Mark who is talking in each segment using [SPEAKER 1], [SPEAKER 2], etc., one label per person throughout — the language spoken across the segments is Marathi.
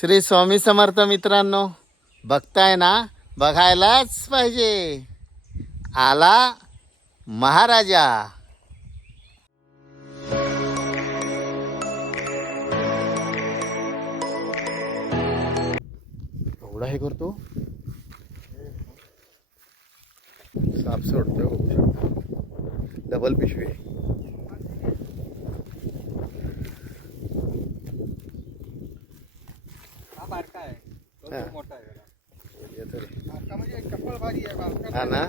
[SPEAKER 1] श्री स्वामी समर्थ मित्रांनो बघताय ना? बघायलाच पाहिजे. आला महाराजा. एवढा हे करतो? साप सोडतो बघू शकता. डबल पिशवी. आहे
[SPEAKER 2] बारका आहे तो
[SPEAKER 1] हा.
[SPEAKER 2] खूप मोठा आहे जरा.
[SPEAKER 1] तरी.
[SPEAKER 2] बारका म्हणजे चप्पल भारी आहे बारका
[SPEAKER 1] हा ना?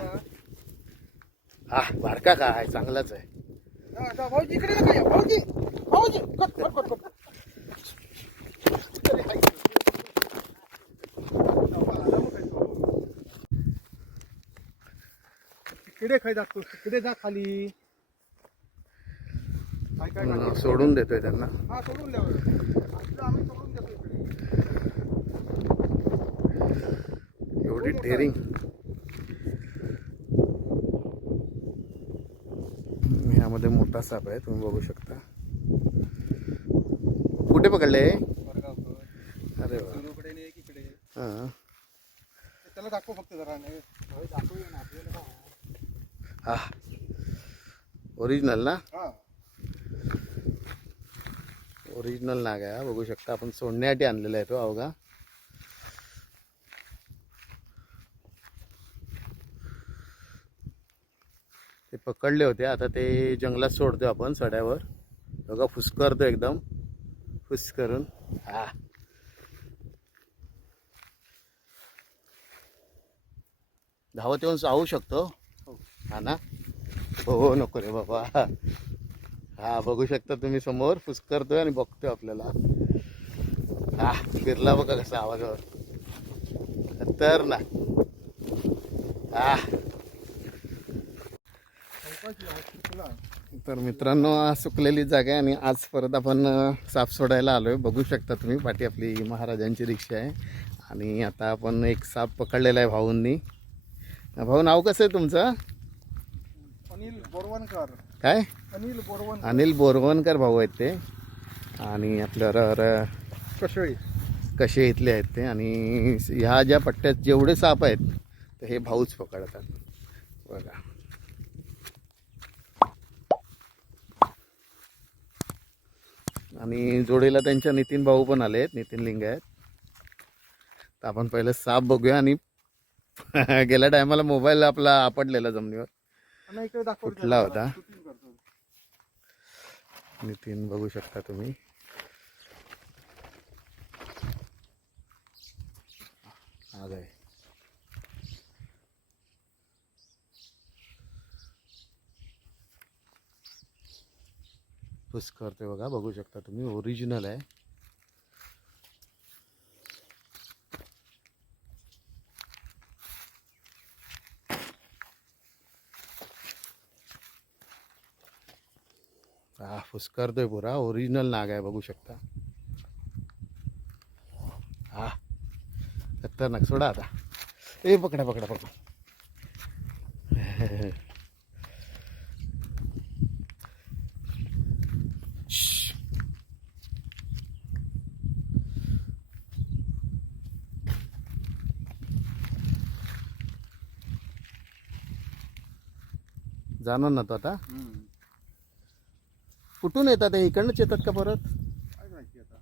[SPEAKER 1] हा बारका का आहे चांगलाच आहे
[SPEAKER 2] हा, जा, भाऊजी इकडे नका या, भाऊजी भाऊजी कट कट कट कट तिकडे खाय जातो तिकडे जा खाली काय काय?
[SPEAKER 1] सोडून देतोय त्यांना
[SPEAKER 2] हा सोडून द्या बरं. आपलं आम्ही सोडून देतो इकडे
[SPEAKER 1] एवढी डेअरिंग ह्यामध्ये मोठा साप आहे तुम्ही बघू शकता. कुठे पकडले? अरे हा.
[SPEAKER 2] त्याला दाखव फक्त जरा
[SPEAKER 1] हा. ओरिजिनल ना? ओरिजिनल नाग आहे. बघू शकता. आपण सोडण्यासाठी आणलेला आहे तो अवघा. ते पकडले होते. आता ते जंगलात सोडतो आपण सड्यावर. बघा फुसकरतो एकदम. फुस करून हा. धावत येऊन चावू शकतो. हा. ना? हो नको रे बाबा. हा बघू शकता तुम्ही समोर. फुसकरतोय आणि बघतोय आपल्याला. हा फिरला बघा कसा आवाजावर. तर ना हा. तर मित्रांनो आज सुकलेली जागा आहे आणि आज परत आपण साप सोडायला आलोय. बघू शकता तुम्ही पाठी आपली महाराजांची रिक्षा आहे. आणि आता आपण एक साप पकडलेला आहे भाऊंनी. भाऊ नाव कसं आहे तुमचं?
[SPEAKER 2] अनिल बोरवणकर.
[SPEAKER 1] काय?
[SPEAKER 2] अनिल बोरवणकर.
[SPEAKER 1] अनिल बोरवणकर भाऊ आहेत ते. आणि आपल्याबरोबर अ,
[SPEAKER 2] कशळी.
[SPEAKER 1] कसे इथले आहेत ते. आणि ह्या ज्या पट्ट्यात जेवढे साप आहेत तर हे भाऊच पकडतात. बघा. आणि जोडीला त्यांच्या नितीन भाऊ पण आले आहेत नितीन लिंग आहेत. तर आपण पहिलं साप बघूया आणि गेल्या टायमाला मोबाईल आपला आपडलेला जमिनीवर. कुठला होता? नितीन बघू शकता तुम्ही. आहे पुस करते बघू शकता तुम्ही ओरिजिनल आहे. हा फुसकारतोय पुरा ओरिजिनल नाग आहे, बघू शकता. हा, खतरनाक, सोडा आता. ए, पकडा पकडा पकडा. जाणार ना तो आता. कुठून येतात इकडनंच येतात का परत
[SPEAKER 2] काय माहिती आता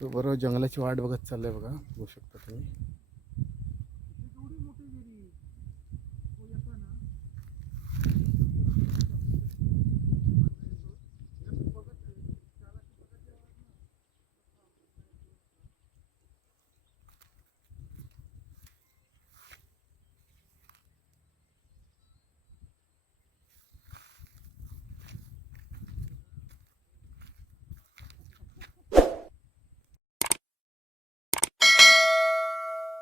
[SPEAKER 1] तो बरोबर जंगलाची वाट बघत चाललंय बघा. बघू शकता तुम्ही.